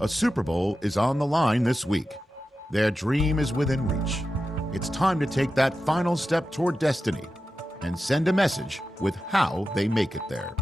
A Super Bowl is on the line this week. Their dream is within reach. It's time to take that final step toward destiny and send a message with how they make it there.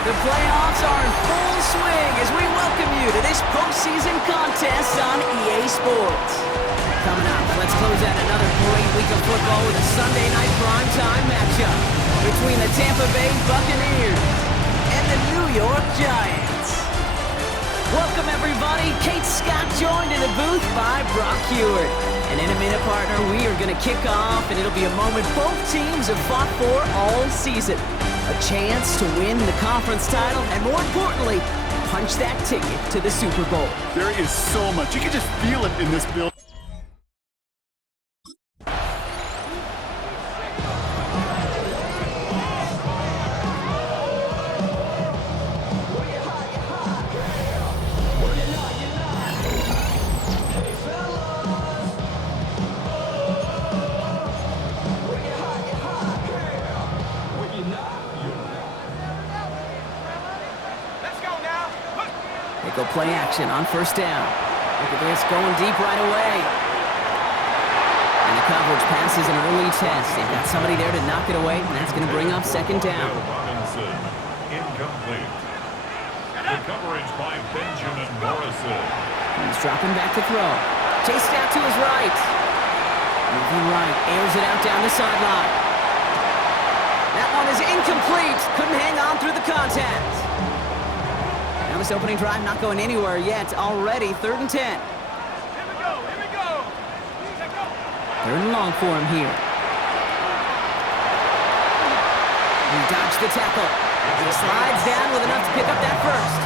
The playoffs are in full swing as we welcome you to this postseason contest on EA Sports. Coming up, let's close out another great week of football with a Sunday night primetime matchup between the Tampa Bay Buccaneers and the New York Giants. Welcome, everybody. Kate Scott joined in the booth by Brock Hewitt. And in a minute, partner, we are going to kick off, and it'll be a moment both teams have fought for all season. A chance to win the conference title, and more importantly, punch that ticket to the Super Bowl. There is so much. You can just feel it in this building. They go play action on first down. Look at this, going deep right away. And the coverage passes an early test. They've got somebody there to knock it away, and that's going to bring up second down. Robinson, incomplete. The coverage by Benjamin Morrison. He's dropping back to throw. Chased out to his right. Moving right, airs it out down the sideline. That one is incomplete. Couldn't hang on through the contact. Now this opening drive not going anywhere yet. Already 3rd and 10. Here we go. Third and long for him here. He dodged the tackle. He slides down with enough to pick up that first.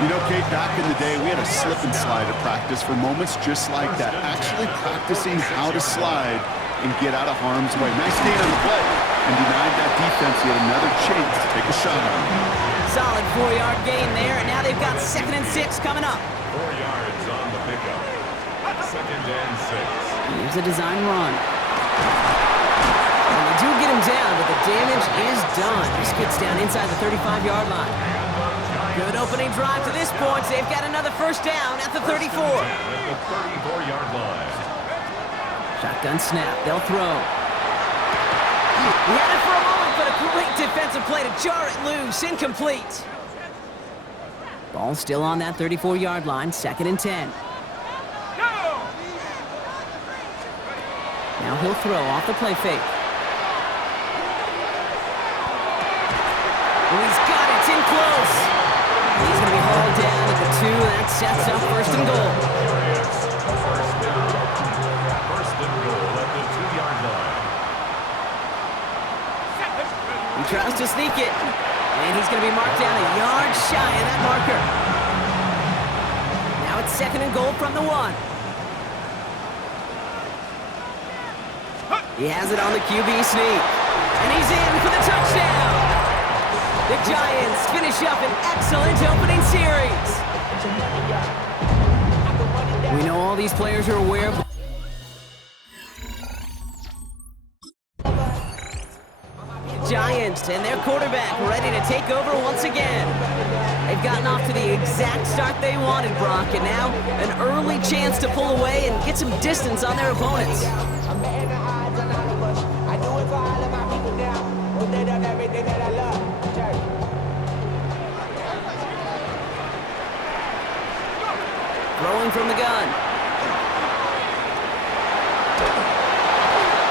You know, Kate, back in the day, we had a slip and slide at practice for moments just like that. Actually practicing how to slide and get out of harm's way. Nice gain on the play, and denied that defense yet another chance to take a shot on him. Solid 4-yard gain there, and now they've got 2nd and 6 coming up. 4 yards on the pickup. 2nd and 6. Here's a design run. And they do get him down, but the damage is done. He skids down inside the 35-yard line. Good opening drive to this point. They've got another first down at the 34. At the 34-yard line. Shotgun snap. They'll throw. He had it for a moment, but a great defensive play to jar it loose. Incomplete. Ball still on that 34-yard line. 2nd and 10. Now he'll throw off the play fake. Oh, he's got it. It's in close. He's going to be hauled down at the 2. That sets up 1st and goal. First down. 1st and goal at the 2-yard line. He tries to sneak it. And he's going to be marked down a yard shy of that marker. Now it's 2nd and goal from the 1. He has it on the QB sneak. And he's in for the touchdown. The Giants finish up an excellent opening series. We know all these players are aware of Giants and their quarterback ready to take over once again. They've gotten off to the exact start they wanted, Brock, and now an early chance to pull away and get some distance on their opponents. Throwing from the gun.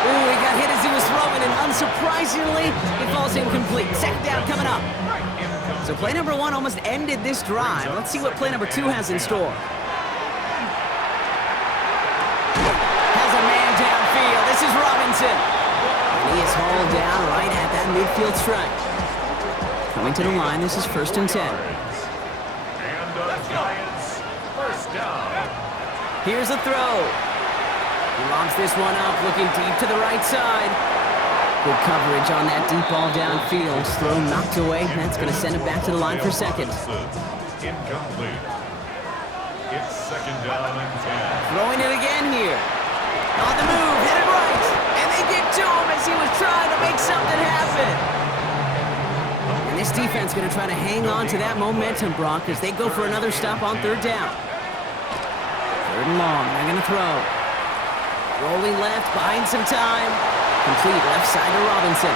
Ooh, he got hit as he was throwing, and unsurprisingly, he falls incomplete. Second down coming up. So play number 1 almost ended this drive. Let's see what play number 2 has in store. Has a man downfield. This is Robinson. And he is hauled down right at that midfield stripe. Coming to the line, this is 1st and 10. And the Giants, first down. Here's a throw. He lobs this one up, looking deep to the right side. Good coverage on that deep ball downfield. Throw knocked away. That's going to send it back to the line for second. Incomplete. It's second down and 10. Throwing it again here. On the move, hit it right. And they get to him as he was trying to make something happen. And this defense going to try to hang on to that momentum, Brock, as they go for another stop on 3rd down. 3rd and long. They're going to throw. Rolling left, buying some time. Complete left side to Robinson.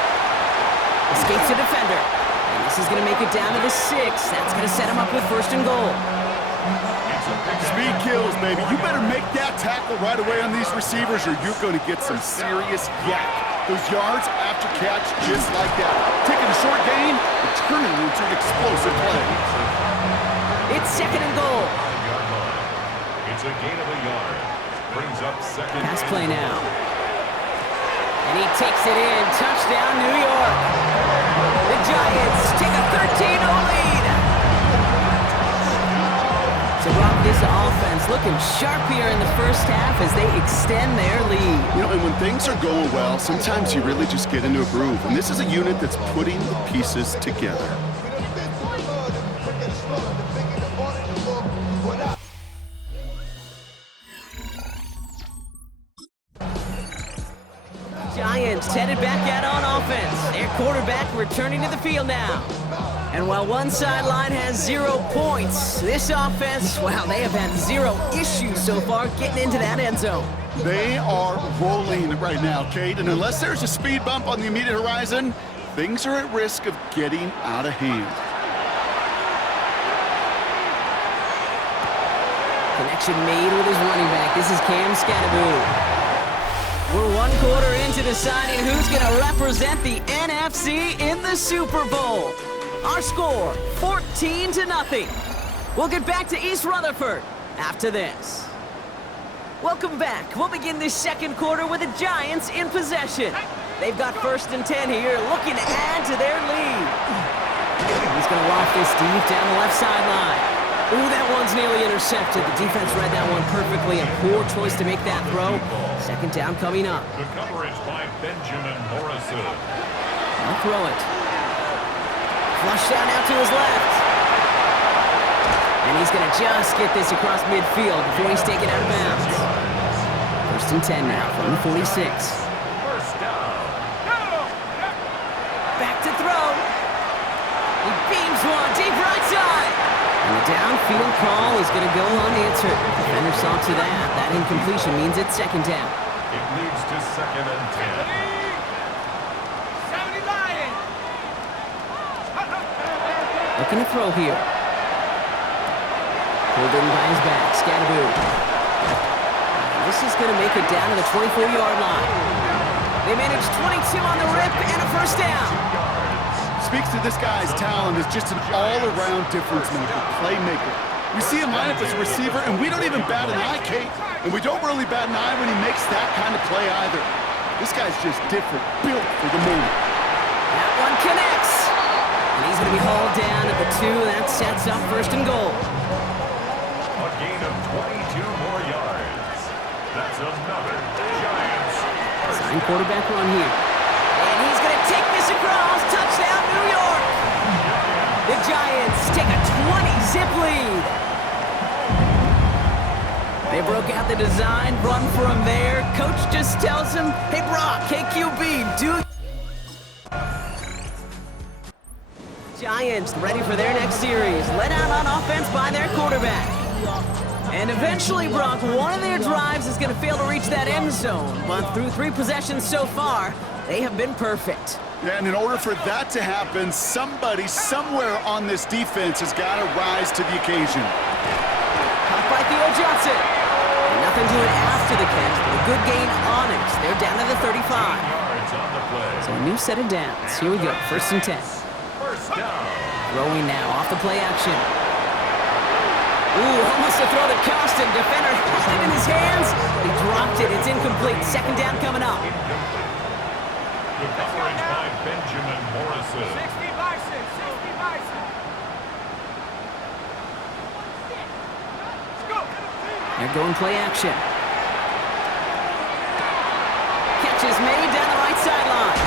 Escapes the defender. And this is going to make it down to the 6. That's going to set him up with 1st and goal. Speed kills, baby. You better make that tackle right away on these receivers or you're going to get some serious yak. Those yards after catch just like that. Taking a short gain and turning it into an explosive play. It's 2nd and goal. It's a gain of a yard. Brings up second. Pass play now. And he takes it in. Touchdown, New York. The Giants take a 13-0 lead. So, Brock, this offense looking sharp here in the first half as they extend their lead. You know, and when things are going well, sometimes you really just get into a groove. And this is a unit that's putting the pieces together. Giants headed back out on offense. Their quarterback returning to the field now. And while one sideline has 0 points, this offense, wow, they have had 0 issues so far getting into that end zone. They are rolling right now, Kate, and unless there's a speed bump on the immediate horizon, things are at risk of getting out of hand. Connection made with his running back. This is Cam Scatteroo. We're 1 quarter into deciding who's going to represent the NFC in the Super Bowl. Our score, 14-0. We'll get back to East Rutherford after this. Welcome back. We'll begin this 2nd quarter with the Giants in possession. They've got 1st and 10 here, looking to add to their lead. He's going to loft this deep down the left sideline. Ooh, that one's nearly intercepted. The defense read that one perfectly. A poor choice to make that throw. 2nd down coming up. The coverage by Benjamin Morrison. I'll throw it. Flush down out to his left. And he's going to just get this across midfield before he's taken out of bounds. 1st and 10 now from the 46. First down. Back to throw. He beams one deep right side. And the downfield call is going to go unanswered. Defender saw to that. That incompletion means it's 2nd down. It leads to 2nd and 10. 70 Lions. Looking to throw here. Pulled in by his back. Scatteroo. This is going to make it down to the 24-yard line. They managed 22 on the rip and a 1st down. Speaks to this guy's talent as just an all-around difference maker, playmaker. We see him line up as a receiver, and we don't even bat an eye, Kate. And we don't really bat an eye when he makes that kind of play either. This guy's just different, built for the moment. That one connects. And he's going to be hauled down at the 2. That sets up 1st and goal. A gain of 22 more yards. That's another Giants. Sign quarterback run here. And he's going to take this across. Touchdown, New York. The Giants take a 20-zip lead. They broke out the design, run from there. Coach just tells him, hey, Brock, hey, QB, do... Giants ready for their next series. Led out on offense by their quarterback. And eventually, Brock, one of their drives is going to fail to reach that end zone. But through 3 possessions so far, they have been perfect. Yeah, and in order for that to happen, somebody somewhere on this defense has got to rise to the occasion. Caught by Theo Johnson. And nothing doing after the catch, but a good gain on it. They're down to the 35. Yards on the play. So a new set of downs. Here we go, 1st and 10. First down. Throwing now off the play action. Ooh, almost a throw that cost him. Defender held it in his hands, but he dropped it. It's incomplete. 2nd down coming up. Good coverage by Benjamin Morrison. 60 Bison, 60 Bison. Go. They're going play action. Catch is made down the right sideline.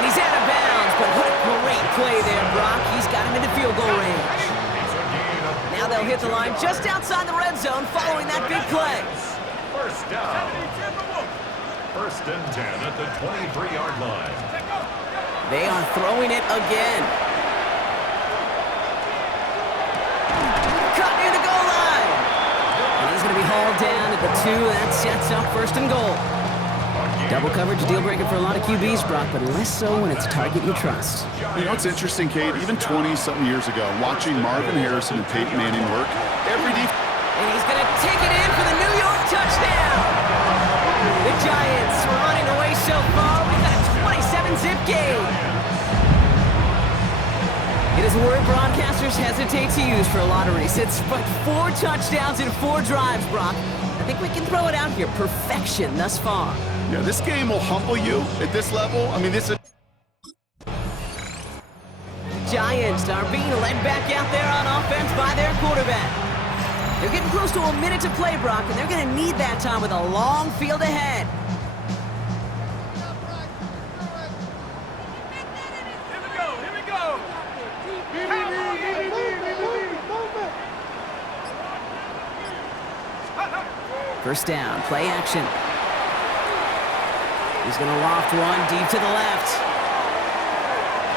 And he's out of bounds, but what a great play there, Brock. He's got him into field goal range. Now they'll hit the line just outside the red zone following that big play. First down. 1st and 10 at the 23-yard line. They are throwing it again. Cut near the goal line. And he's going to be hauled down at the 2. That sets up 1st and goal. Double coverage, deal breaker for a lot of QBs, Brock, but less so when it's a target you trust. You know, it's interesting, Kate, even 20-something years ago, watching Marvin Harrison and Peyton Manning work, every defense... And he's going to take it in for the New York touchdown. The Giants were running away so far. We've got a 27-zip game. It is a word broadcasters hesitate to use for lotteries. It's but 4 touchdowns in 4 drives, Brock. I think we can throw it out here. Perfection thus far. Yeah, this game will humble you at this level. I mean, this is... Giants are being led back out there on offense by their quarterback. They're getting close to a minute to play, Brock, and they're going to need that time with a long field ahead. Here we go, here we go. First down, play action. He's going to loft one deep to the left.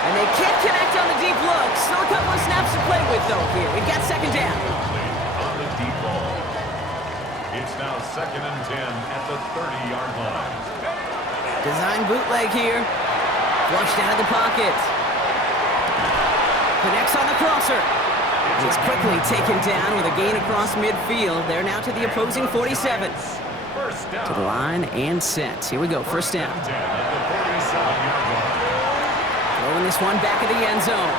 And they can't connect on the deep look. Still a couple of snaps to play with, though, here. We've got 2nd down. On the deep ball. It's now 2nd and 10 at the 30-yard line. Design bootleg here. Flushed out of the pocket. Connects on the crosser. He's quickly taken down with a gain across midfield. They're now to the opposing 47. First down. To the line and set. Here we go, 1st down. 10 at the 47-yard line. Throwing this one back in the end zone.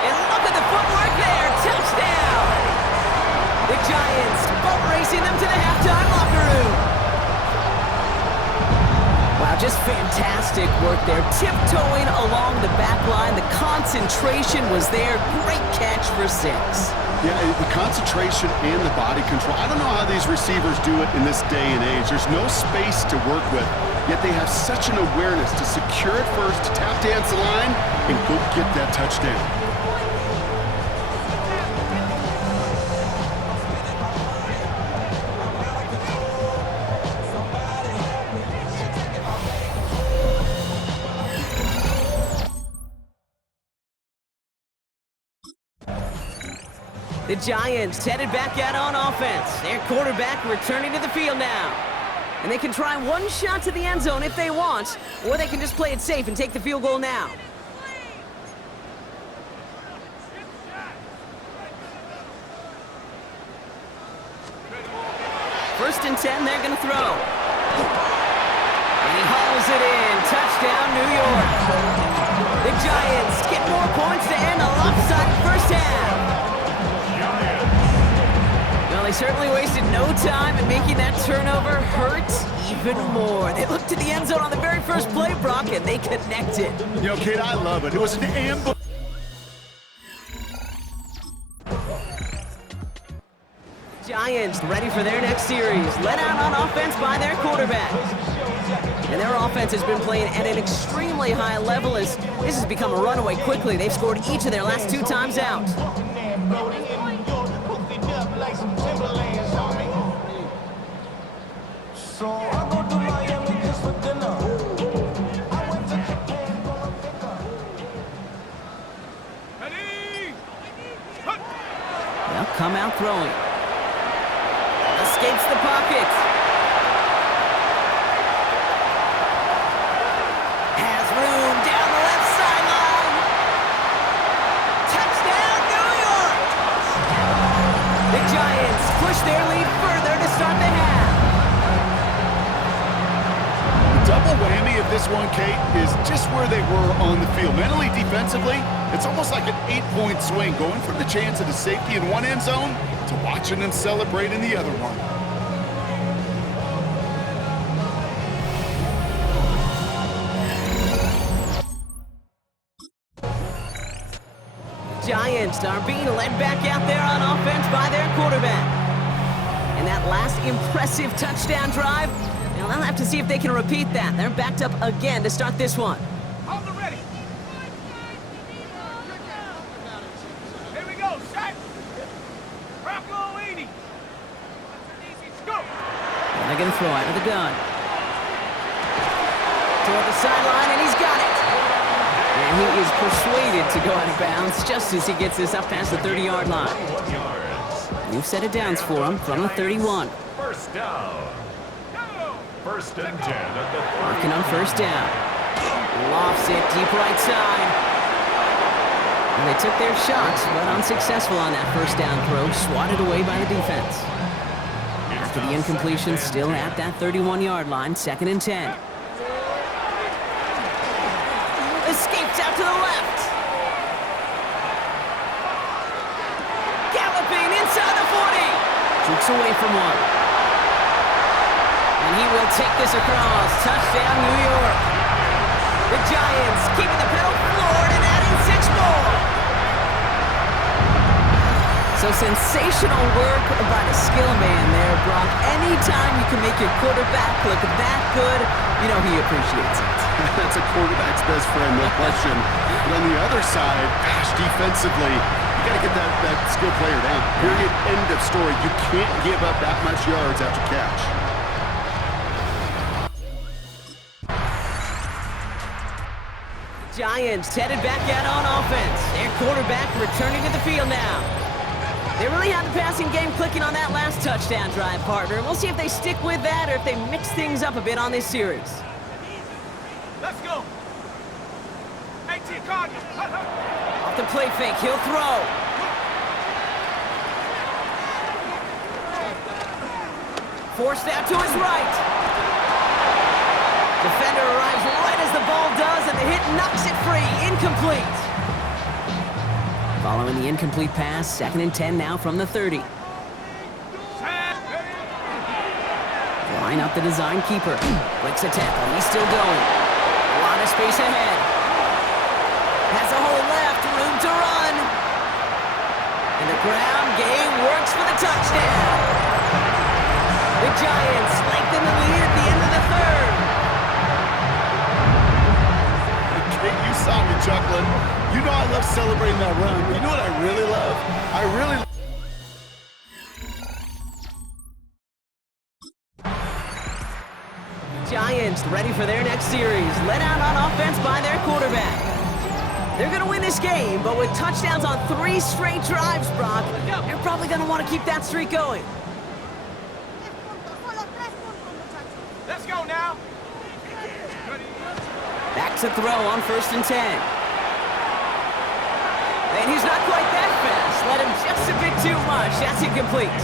And look at the footwork there. Touchdown! The Giants boat racing them to the halftime locker room. Wow, just fantastic work there. Tiptoeing along the back line. The concentration was there. Great catch for 6. Yeah, the concentration and the body control. I don't know how these receivers do it in this day and age. There's no space to work with, yet they have such an awareness to secure it first, to tap dance the line, and go get that touchdown. The Giants headed back out on offense. Their quarterback returning to the field now. And they can try one shot to the end zone if they want, or they can just play it safe and take the field goal now. First and 10, they're going to throw. And he hauls it in. Touchdown, New York. The Giants get more points to end a lopsided first half. Well, they certainly wasted no time in making that turnover hurt even more. They looked to the end zone on the very first play, Brock, and they connected. You know, Kate, I love it. It was an ambush. Giants ready for their next series. Led out on offense by their quarterback. And their offense has been playing at an extremely high level as this has become a runaway quickly. They've scored each of their last 2 times out. come out throwing. Escapes the pocket. Has room down the left sideline. Touchdown, New York! The Giants push their lead further to start the half. Double whammy of this one, Kate, is just where they were on the field. Mentally, defensively, it's almost like an 8-point swing, going from the chance at a safety in one end zone to watching them celebrate in the other one. Giants are being led back out there on offense by their quarterback. And that last impressive touchdown drive, now they'll have to see if they can repeat that. They're backed up again to start this one. Hold the ready. Here we go, shot. Bronco 80. Go. And they're going to throw out of the gun. Toward the sideline, and he's got it. And he is persuaded to go out of bounds just as he gets this up past the 30-yard line. 21 yards. New set of downs for him from the 31. First down. First and 10 at the 30. Working on first down. Lofts it deep right side. And they took their shots, but unsuccessful on that first down throw, swatted away by the defense. After the incompletion, still at that 31-yard line, second and 10. Escapes out to the left. Galloping inside the 40. Jukes away from one. And he will take this across. Touchdown, New York. The Giants keeping the pedal floored and adding 6 more. So sensational work by the skill man there, Brock. Anytime you can make your quarterback look that good, you know he appreciates it. That's a quarterback's best friend, no question. But on the other side, gosh, defensively, you got to get that skill player down. Period, end of story. You can't give up that much yards after catch. Giants headed back out on offense. Their quarterback returning to the field now. They really had the passing game clicking on that last touchdown drive, partner. We'll see if they stick with that or if they mix things up a bit on this series. Let's go. 18 Cardinals. Off the play fake, he'll throw. Forced out to his right. Defender arrives right as the ball does, and the hit knocks it free. Incomplete. Following the incomplete pass, second and 10 now from the 30. Line up the design keeper. Breaks a tackle. He's still going. A lot of space ahead. Has a hole left. Room to run. And the ground game works for the touchdown. The Giants lengthen the lead at the end of the third. You saw me chuckling. You know I love celebrating that run. You know what I really love? I really Giants ready for their next series. Led out on offense by their quarterback. They're going to win this game, but with touchdowns on 3 straight drives, Brock, they're probably going to want to keep that streak going. Let's go now. Back to throw on first and 10. And he's not quite that fast. Let him just a bit too much. That's incomplete.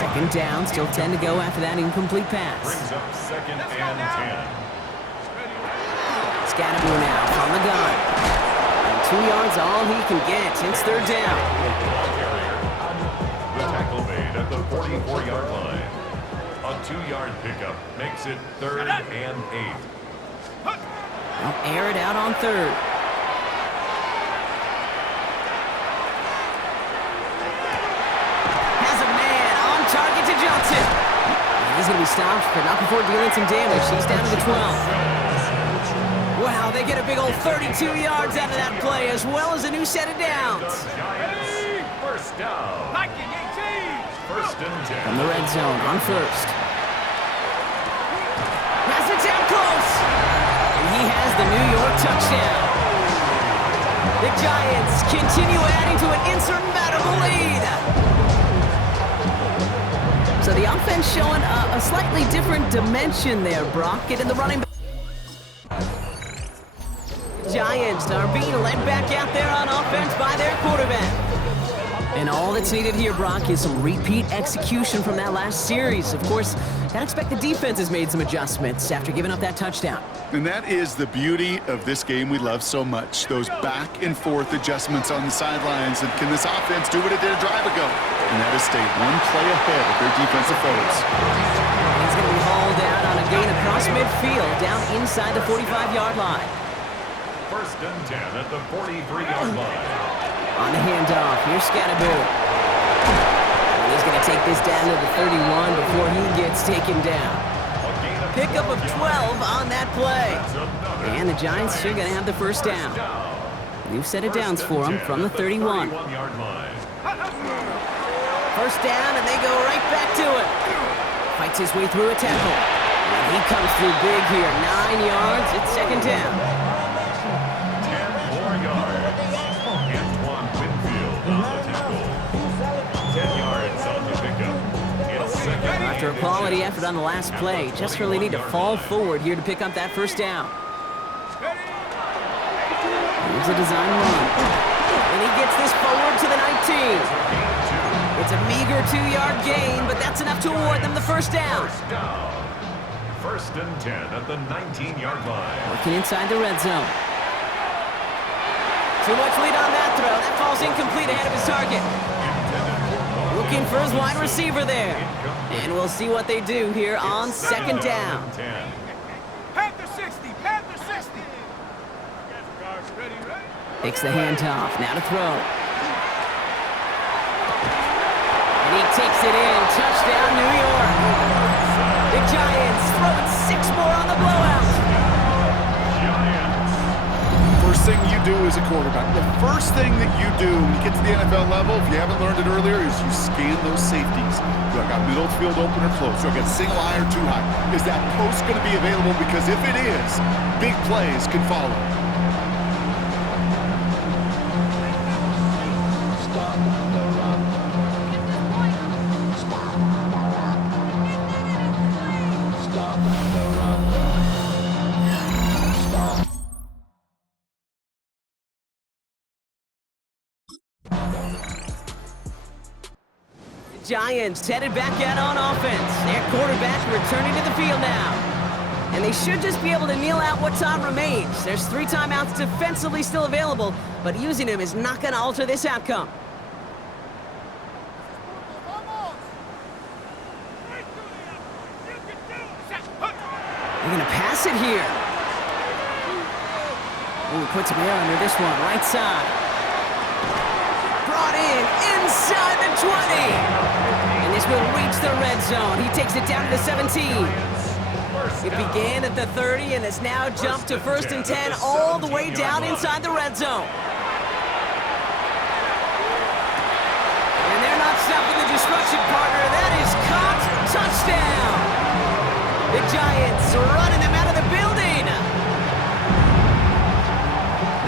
Second down, still 10 to go after that incomplete pass. Brings up second and 10. Scatterboo now from the gun. And 2 yards all he can get. It's third down. The tackle made at the 44-yard line. A 2-yard pickup makes it third and 8. They'll air it out on third. Has a man on target to Johnson. And he's going to be stopped, but not before dealing some damage. He's down to the 12. Wow, they get a big old 32 yards out of that play, as well as a new set of downs. First down. Liking 18. First and 10. From the red zone on first. Pass it down close. And he has the New York touchdown. The Giants continue adding to an insurmountable lead. defense showing a slightly different dimension there, Brock. Getting the running back. Giants are being led back out there on offense by their quarterback. And all that's needed here, Brock, is some repeat execution from that last series. Of course, gotta expect the defense has made some adjustments after giving up that touchdown. And that is the beauty of this game we love so much, those back and forth adjustments on the sidelines. And can this offense do what it did a drive ago? And that is stay one play ahead of their defensive foes. He's going to be hauled out on a gain across midfield, down inside the 45-yard line. First and 10 at the 43-yard line. On the handoff, here's Scatterboot. And he's going to take this down to the 31 before he gets taken down. Pickup of 12 on that play. And the Giants are going to have the first down. New set of downs for him from the 31. First down, and they go right back to it. Fights his way through a tackle. And he comes through big here. 9 yards, it's second down. 10 more yards. Antoine Winfield on the tackle. 10 yards on the pickup. It's second. After a quality effort on the last play, just really need to fall forward here to pick up that first down. Here's a design run. And he gets this forward to the 19. It's a meager 2-yard gain, but that's enough to award them the first down. First and 10 at the 19-yard line. Working inside the red zone. Too much lead on that throw. That falls incomplete ahead of his target. Looking for his wide receiver there. And we'll see what they do here on second down. Panther 60, Panther 60. Ready. Takes the handoff, now to throw. And he takes it in, touchdown New York. The Giants throwing 6 more on the blowout. First thing you do as a quarterback, the first thing that you do when you get to the NFL level, if you haven't learned it earlier, is you scan those safeties. Do I got middle field open or close? Do I got single high or too high? Is that post going to be available? Because if it is, big plays can follow. Giants headed back out on offense. Their quarterback returning to the field now. And they should just be able to kneel out what time remains. There's 3 timeouts defensively still available, but using them is not going to alter this outcome. They're going to pass it here. Ooh, puts him air under this one, right side. Brought in inside the 20. And this will reach the red zone. He takes it down to the 17. It began at the 30 and has now jumped to first and 10 all the way down inside the red zone. And they're not stopping the destruction, partner. That is caught. Touchdown. The Giants running them out of the building.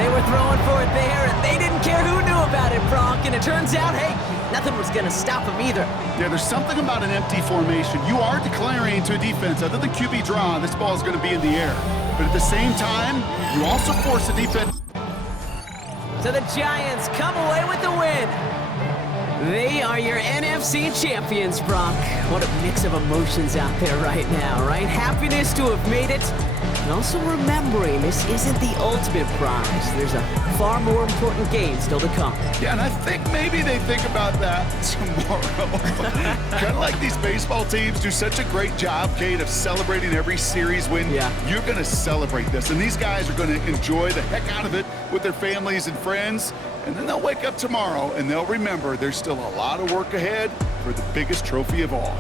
They were throwing for it there, and they didn't care who knew about it, Brock. And it turns out, hey, nothing was going to stop them either. Yeah, there's something about an empty formation. You are declaring to a defense, other than QB draw, this ball is going to be in the air. But at the same time, you also force the defense. So the Giants come away with the win. They are your NFC champions, Brock. What a mix of emotions out there right now, right? Happiness to have made it, and also remembering this isn't the ultimate prize. There's a far more important game still to come. Yeah, and I think maybe they think about that tomorrow. Kind of like these baseball teams do such a great job, Kate, of celebrating every series win. Yeah. You're going to celebrate this, and these guys are going to enjoy the heck out of it with their families and friends. And then they'll wake up tomorrow and they'll remember there's still a lot of work ahead for the biggest trophy of all.